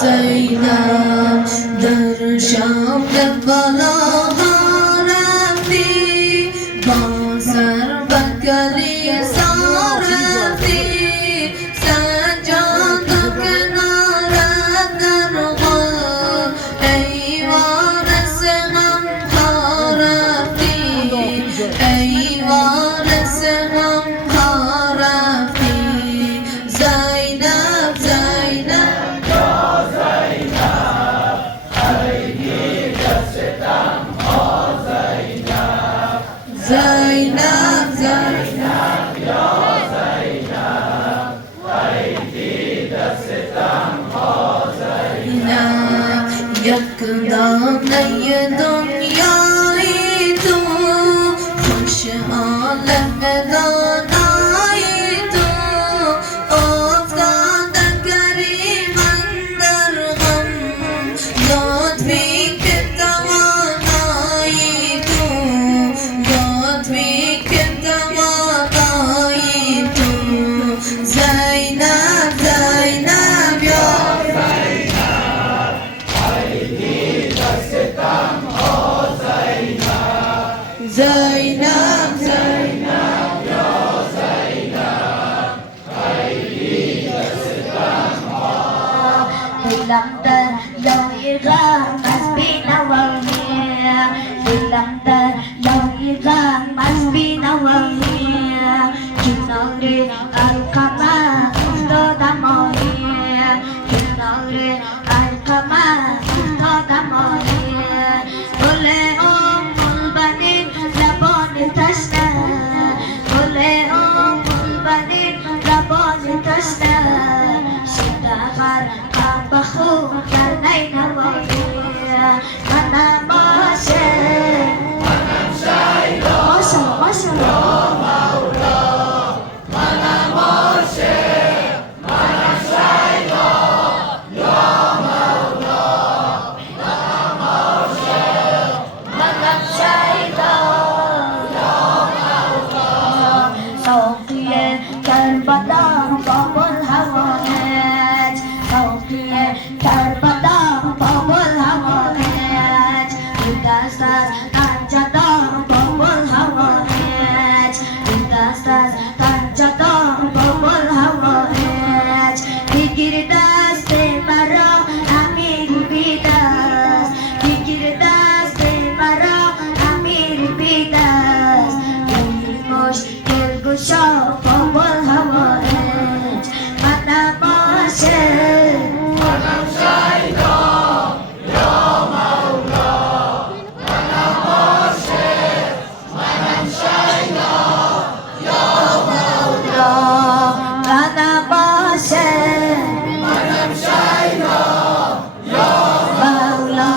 زینب در شام کربلا رفتی با سر بکلی رفتی سجاد کنارت در غم ای وارث غمها رفتی ای وارث غمها رفتی زینب زینب زینب زینب یا زینب ایدی دستم ها زینب یک دانه دنیایی تو خوش عالم دانایی تو افتاده گریبان در غم لطفی که توانایی تو لطفی که توانایی تو زینب زینب یا زینب ایدی دستم ها زینب زینب زینب یا زینب ایدی دستم ها دلم در لای غم از بینوایی دلم در لای غم از بینوایی کنار القمر افتادم آیی کنار القمر افتادم آیی گل البنین لبان تشنه گل البنین لبان تشنه شده غرقم به خون در نینوایی منم عاشق منم شیدا ماشا ماشا منم عاشق منم شیدا یا مولا منم عاشق منم شیدا یا مولا ساقی کربلا باب الهوایج ساقی کربلا باب الهوایج تو دست از گنجدا باب الهوایج تو دست از گنجدا باب الهوایج بگیر دست مرا امیر بی دست بگیر دست مرا امیر بی دست دل مشکل گشا باب الهوایج منم عاشق منم شیدا یا مولا منم عاشق منم شیدا یا مولا منم عاشق منم شیدا یا مولا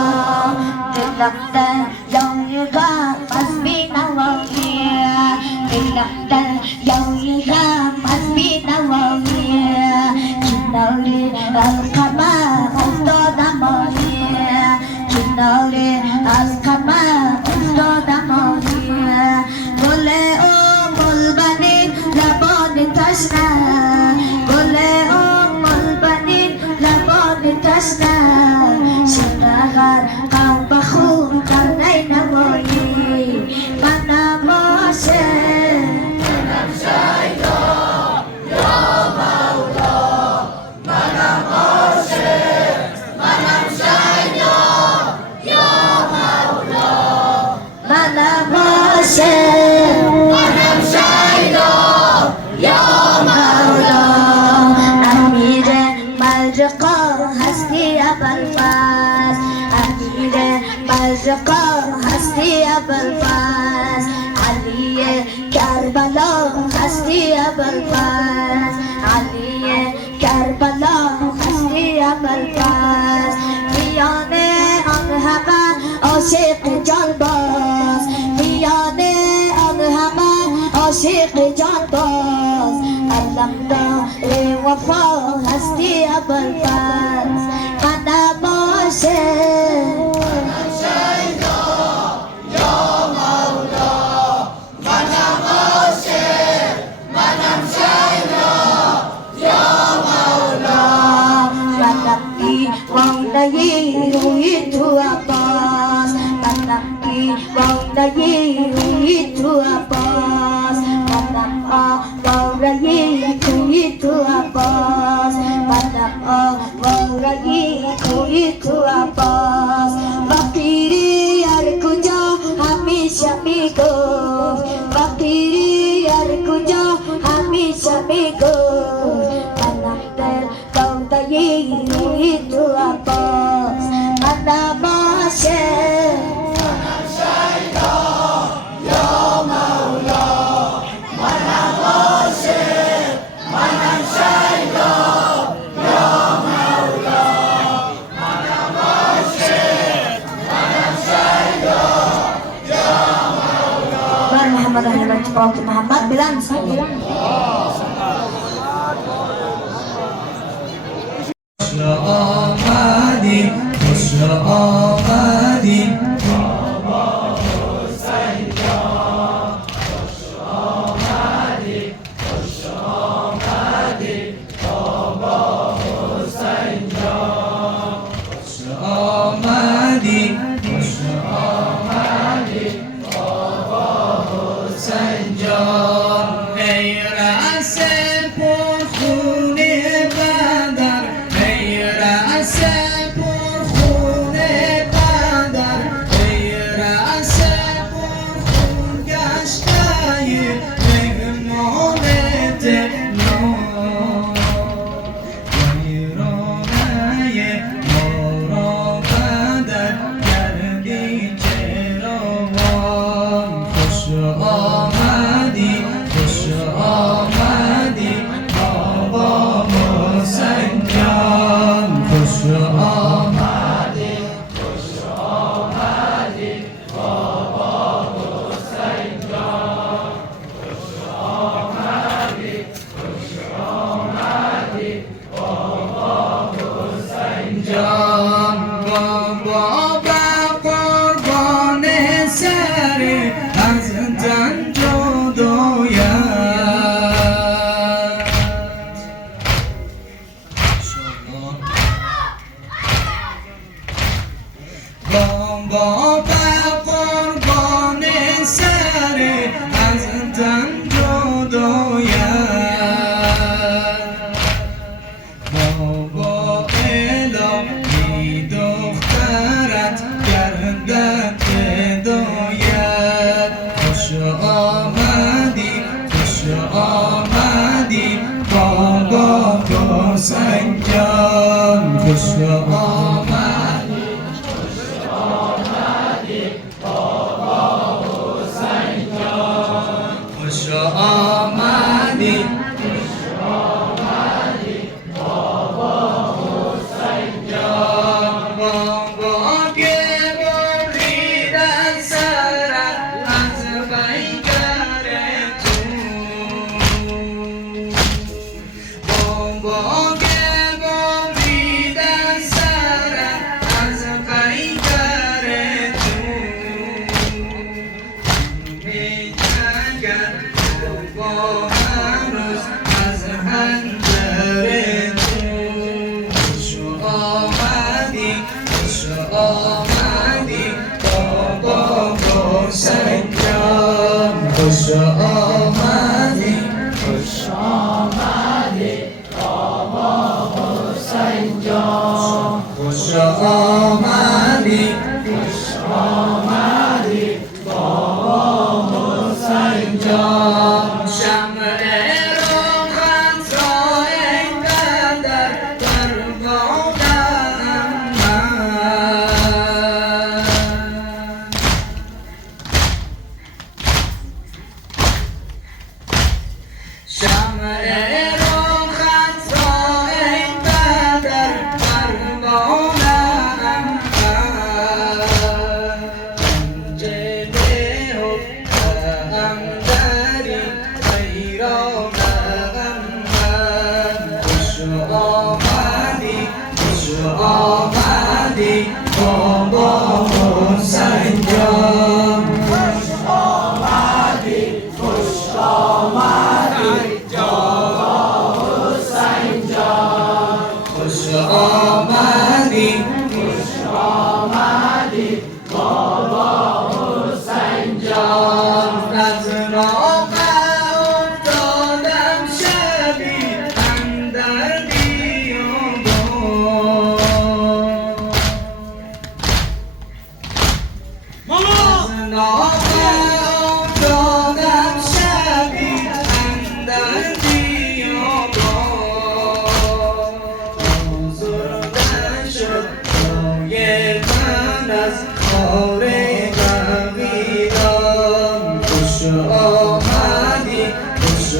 دلم در لای غم از بینوایی دلم در لای غم از بینوایی کنار القمر افتادم آیی کنار القمر افتادم آیی گل البنین لبان تشنه گل البنین لبان تشنه شده غرقم به خون در نینوایی منم عاشق منم شیدا یا مولا منم عاشق منم شیدا یا مولا منم عاشق منم شیدا یا مولا امیر ملجقا هستی ابوالفضل امیر ملجقا هستی ابوالفضل علی کربلا هستی ابوالفضل علی کربلا هستی ابوالفضل میان آن همه عاشق جان باز میان آن همه عاشق جان باز علمدار وفا هستی ابوالفضل منم عاشق منم شیدا یا مولا منم عاشق منم شیدا یا مولا Maulai itu Abbas, Manaki Maulai itu Abbas, Manaka Maulai itu Abbas, Manaka Maulai itu Abbas. Fakiri arkuja hamisha miko, Fakiri arkuja hamisha miko, Manakter Maulai itu Abbas, Mana Masya Muhammad Ahmad Prophet Muhammad bilang saja.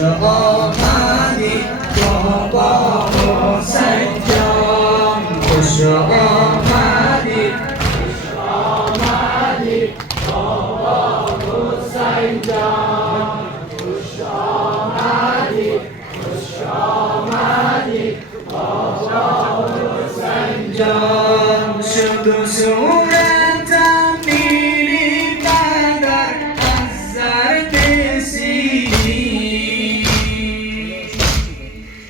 آمدی بابا حسین جان خوش آمدی بابا حسین جان خوش آمدی بابا حسین جان شد و صورتم نیلی قدر از زرد سیری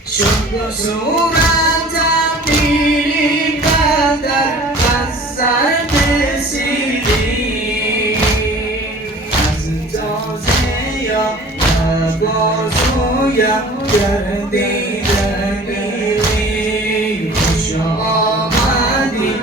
شد و صورتم نیلی قدر از زرد سیری از تازه یا بازویم گردیده نیلی خوش آمدی